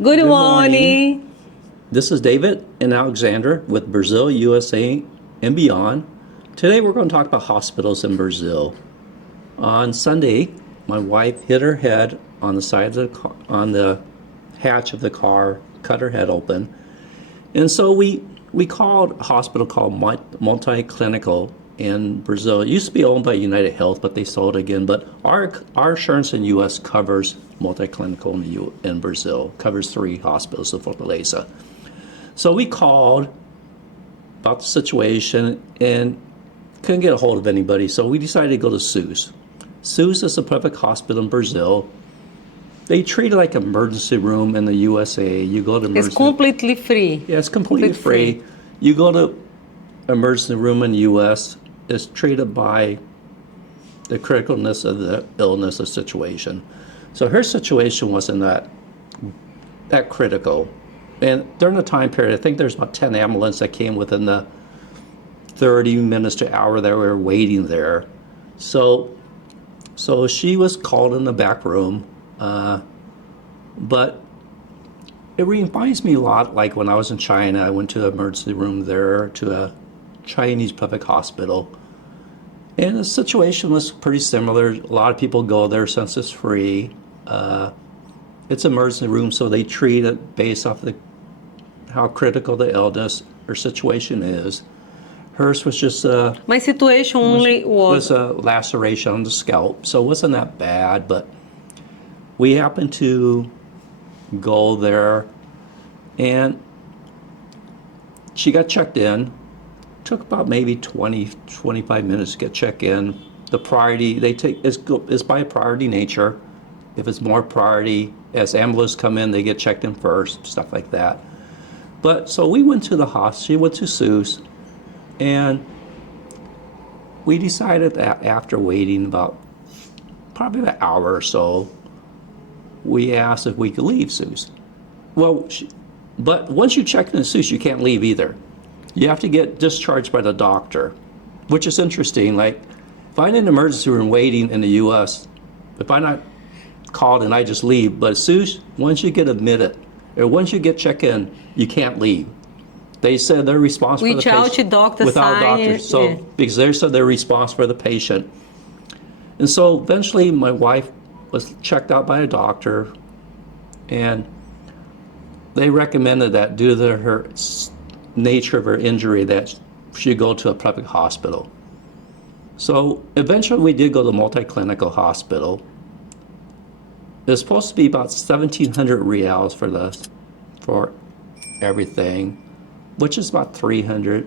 Good Good morning. morning. This is David and Alexander with Brazil, USA, and beyond. Today we're going to talk about hospitals in Brazil. On Sunday, my wife hit her head on the side of the car, on the hatch of the car, cut her head open. And so we called a hospital called Multi-Clinical in Brazil. It used to be owned by United Health, but they sold it again. But our insurance in U.S. covers Multi-Clinical in Brazil, covers 3 hospitals in Fortaleza. So we called about the situation and couldn't get a hold of anybody. So we decided to go to SUS. SUS is a public hospital in Brazil. They treat it like an emergency room in the USA. You go to It's emergency. completely free. Yeah, it's completely free. You go to emergency room in the U.S., it's treated by the criticalness of the illness or situation. So her situation wasn't that critical. And during the time period, I think there's about 10 ambulances that came within the 30 minutes to hour that we were waiting there. So she was called in the back room, but it reminds me a lot like when I was in China. I went to the emergency room there, to a Chinese public hospital. And the situation was pretty similar. A lot of people go there since it's free. It's an emergency room, so they treat it based off how critical the illness or situation is. Hers was just My situation only was a laceration on the scalp, so it wasn't that bad. But we happened to go there, and she got checked in. Took about maybe 25 minutes to get checked in. The priority they take is by priority nature. If it's more priority, as ambulances come in, they get checked in first, stuff like that. But so we went to the hospital. She went to SUS, and we decided that after waiting about probably an hour or so, we asked if we could leave SUS. Well, but once you check in SUS, you can't leave either. You have to get discharged by the doctor, which is interesting. Like, if I'm in an emergency room waiting in the U.S., if I'm not called and I just leave, but as soon as once you get admitted, or once you get checked in, you can't leave. They said they're responsible for the patient. Reach out to doctor without doctors. So, yeah. because they said they're responsible for the patient. And so eventually my wife was checked out by a doctor, and they recommended that due to her nature of her injury that she go to a public hospital. So eventually we did go to multi-clinical hospital. It's supposed to be about 1,700 reals for everything, which is about maybe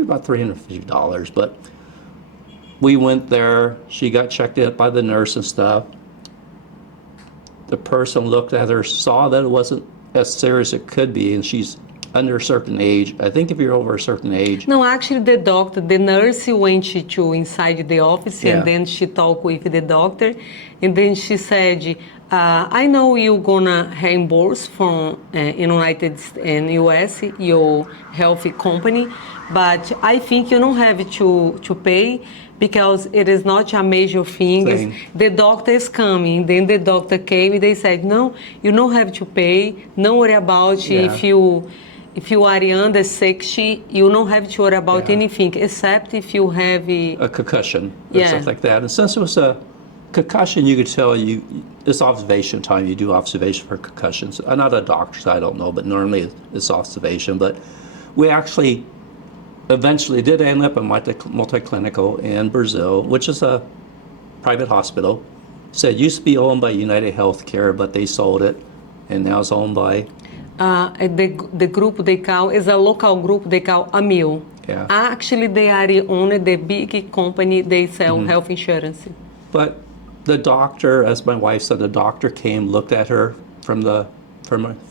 about $350. But we went there. She got checked in by the nurse and stuff. The person looked at her, saw that it wasn't as serious as it could be, and she's under a certain age. I think if you're over a certain age. No, actually the nurse went to inside the office, Yeah. and then she talked with the doctor, and then she said, I know you're gonna reimburse from in US your health company, but I think you don't have to pay because it is not a major thing. The doctor is coming. Then the doctor came and they said, no, you don't have to pay. Don't worry about if you are under 60, you don't have to worry about anything, except if you have a concussion or stuff like that. And since it was a concussion, you could tell it's observation time. You do observation for concussions. I'm not a doctor, so I don't know, but normally it's observation. But we actually eventually did end up in multi-clinical in Brazil, which is a private hospital. Said used to be owned by United Healthcare, but they sold it, and now it's owned by the group they call is a local group they call Amil. Yeah. Actually, they are only the big company. They sell health insurance. But the doctor, as my wife said, the doctor came, looked at her from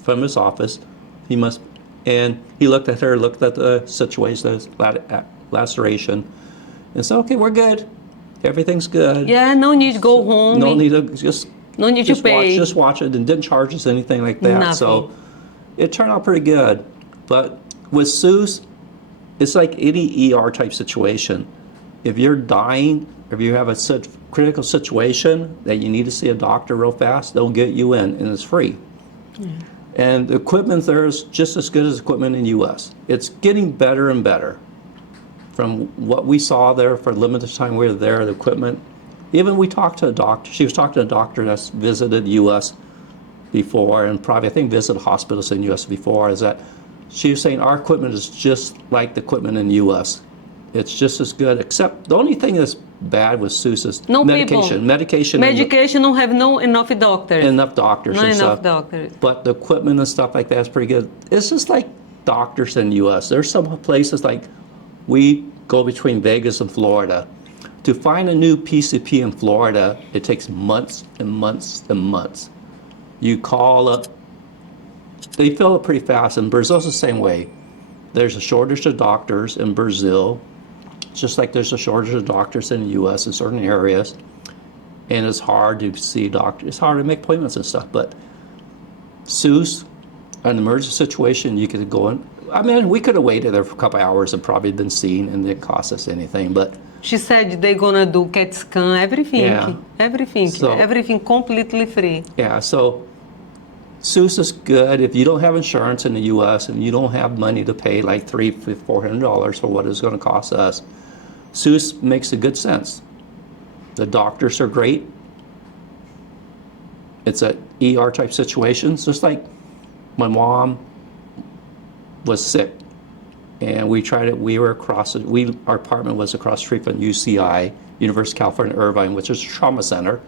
his office. He looked at her, looked at the situation, the laceration, and said, "Okay, we're good. Everything's good. Yeah, no need to go home. No need to no need to pay. Just watch it, and didn't charge us anything like that. Nothing. So it turned out pretty good. But with SUS, it's like any ER type situation. If you're dying, if you have a critical situation that you need to see a doctor real fast, they'll get you in, and it's free. And the equipment there is just as good as equipment in the U.S. It's getting better and better. From what we saw there for limited time we were there, the equipment, even we talked to a doctor, she was talking to a doctor that's visited the U.S. before and probably, I think, visited hospitals in the U.S. before, is that she was saying our equipment is just like the equipment in the U.S. It's just as good, except the only thing that's bad with SUS is No medication. people. Medication Don't have enough doctors. enough doctors Not and enough stuff. doctors. But the equipment and stuff like that is pretty good. It's just like doctors in the U.S. There's some places like we go between Vegas and Florida. To find a new PCP in Florida, it takes months and months and months. You call up, they fill it pretty fast, and Brazil's the same way. There's a shortage of doctors in Brazil, just like there's a shortage of doctors in the U.S. in certain areas, and it's hard to see doctors. It's hard to make appointments and stuff, but SUS, an emergency situation, you could go in. I mean, we could have waited there for a couple hours and probably been seen, and it didn't cost us anything, but She said they're gonna do CAT scan, everything. Yeah. Everything completely free. yeah, so SUS is good if you don't have insurance in the U.S. and you don't have money to pay like $300-400 for what it's going to cost us. SUS makes a good sense. The doctors are great. It's a ER type situation. It's just like my mom was sick, and our apartment was across the street from UCI, University of California, Irvine, which is a trauma center.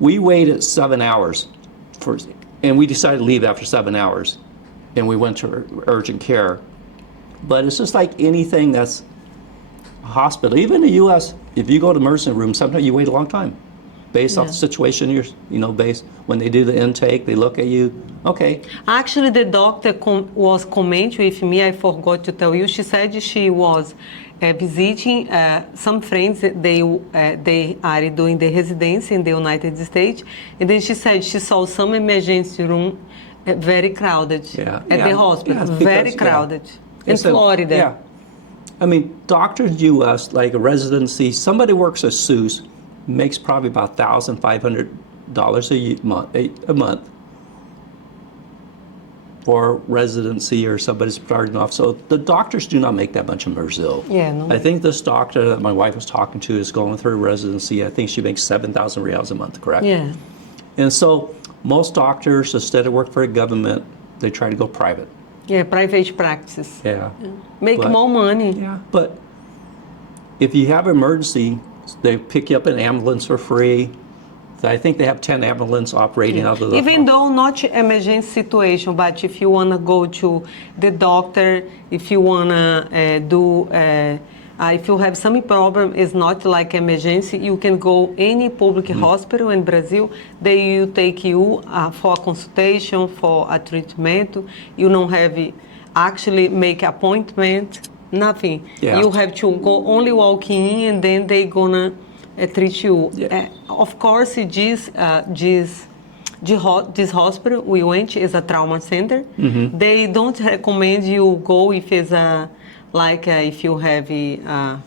We waited 7 hours and we decided to leave after 7 hours, and we went to urgent care. But it's just like anything that's a hospital. Even in the U.S., if you go to emergency room, sometimes you wait a long time, based off the situation. Based when they do the intake, they look at you. Okay. Actually, the doctor was commenting with me. I forgot to tell you. She said she was visiting some friends. They are doing the residency in the United States, and then she said she saw some emergency room very crowded at the hospital. Very crowded in Florida. Yeah. I mean, doctors in the U.S., like a residency, somebody works at SUS, makes probably about $1,500 a month for residency, or somebody starting off. So the doctors do not make that much in Brazil. Yeah, no. I think this doctor that my wife was talking to is going through residency. I think she makes 7,000 reals a month, correct? Yeah. And so most doctors, instead of work for a government, they try to go private. Yeah, private practice. Yeah. Make more money. Yeah, but if you have emergency, they pick you up an ambulance for free. I think they have 10 ambulances operating out of the Even though not emergency situation, but if you want to go to the doctor, if you want to if you have some problem, it's not like emergency, you can go any public hospital in Brazil. They will take you for a consultation, for a treatment. You don't have actually make appointment, nothing. Yeah. You have to go only walk in, and then they gonna treat you. Yeah. Of course, this hospital we went is a trauma center. Mm-hmm. They don't recommend you go if it's if you have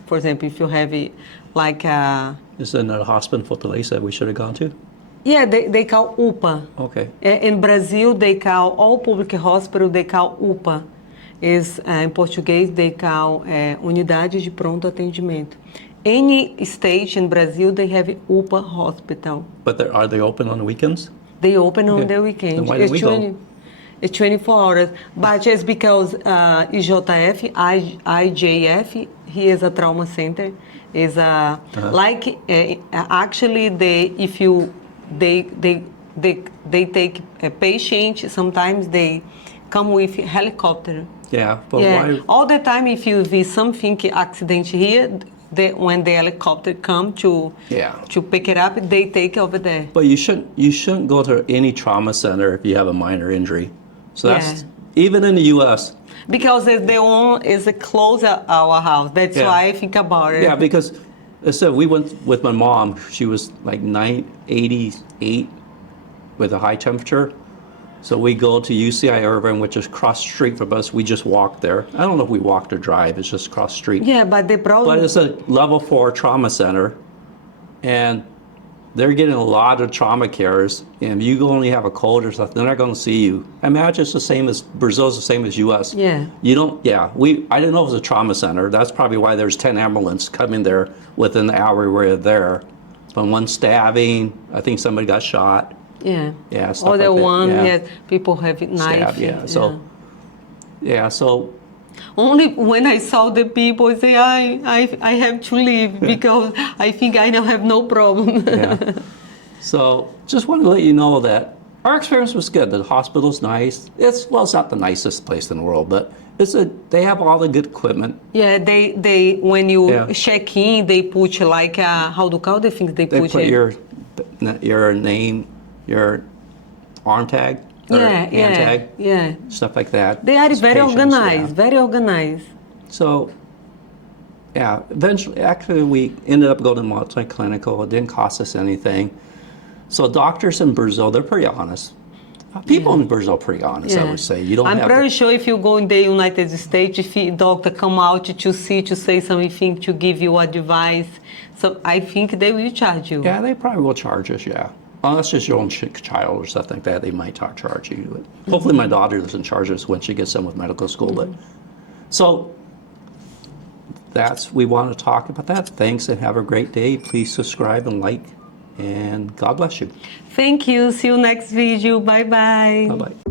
for example, if you have Is there another hospital in Fortaleza that we should have gone to? yeah, they call UPA. Okay. In Brazil, they call all public hospital, they call UPA. Em português, they call Unidade de Pronto Atendimento. Any state in Brazil, they have UPA hospital. But are they open on the weekends? They open on Okay. the weekend. Then why don't we go? It's 24 hours. But it's because IJF, he is a trauma center. Is actually they take a patient. Sometimes they come with helicopter. Yeah, but Yeah, why? all the time. If you see something accident here, when the helicopter come to pick it up, they take over there. But you shouldn't go to any trauma center if you have a minor injury. So that's even in the U.S. Because the one is close at our house. That's why I think about it. Yeah, because I said we went with my mom. She was like 988 with a high temperature. So we go to UCI Irvine, which is across the street from us. We just walked there. I don't know if we walked or drive. It's just across the street. Yeah, but the problem... But it's a level 4 trauma center. And they're getting a lot of trauma cares, and you only have a cold or something, they're not going to see you. I imagine it's the same as, Brazil's the same as U.S. Yeah. You don't, I didn't know it was a trauma center. That's probably why there's 10 ambulances coming there within the hour we're there. From one stabbing, I think somebody got shot. Yeah. Yeah, stuff Or the like that. one, Yeah. yes, people have knife. Stab, yeah. So, so Only when I saw the people say, I have to leave because I think I now have no problem. yeah. So just wanted to let you know that our experience was good. The hospital's nice. It's not the nicest place in the world, but they have all the good equipment. Yeah, they when you Yeah. check in, they put like how do you call the things they They put? put your name, your arm tag, or hand tag, yeah. stuff like that. They are It's very patients, organized, yeah. very organized. So, eventually, actually, we ended up going to multi-clinical. It didn't cost us anything. So doctors in Brazil, they're pretty honest. People in Brazil are pretty honest, I would say. You don't I'm have pretty sure if you go in the United States, if a doctor come out to say something, to give you advice, so I think they will charge you. Yeah, they probably will charge us, yeah. Unless it's your own child or something like that, they might charge you. But hopefully my daughter doesn't charge us when she gets done with medical school. But so we want to talk about that. Thanks and have a great day. Please subscribe and like, and God bless you. Thank you. See you next video. Bye-bye. Bye-bye.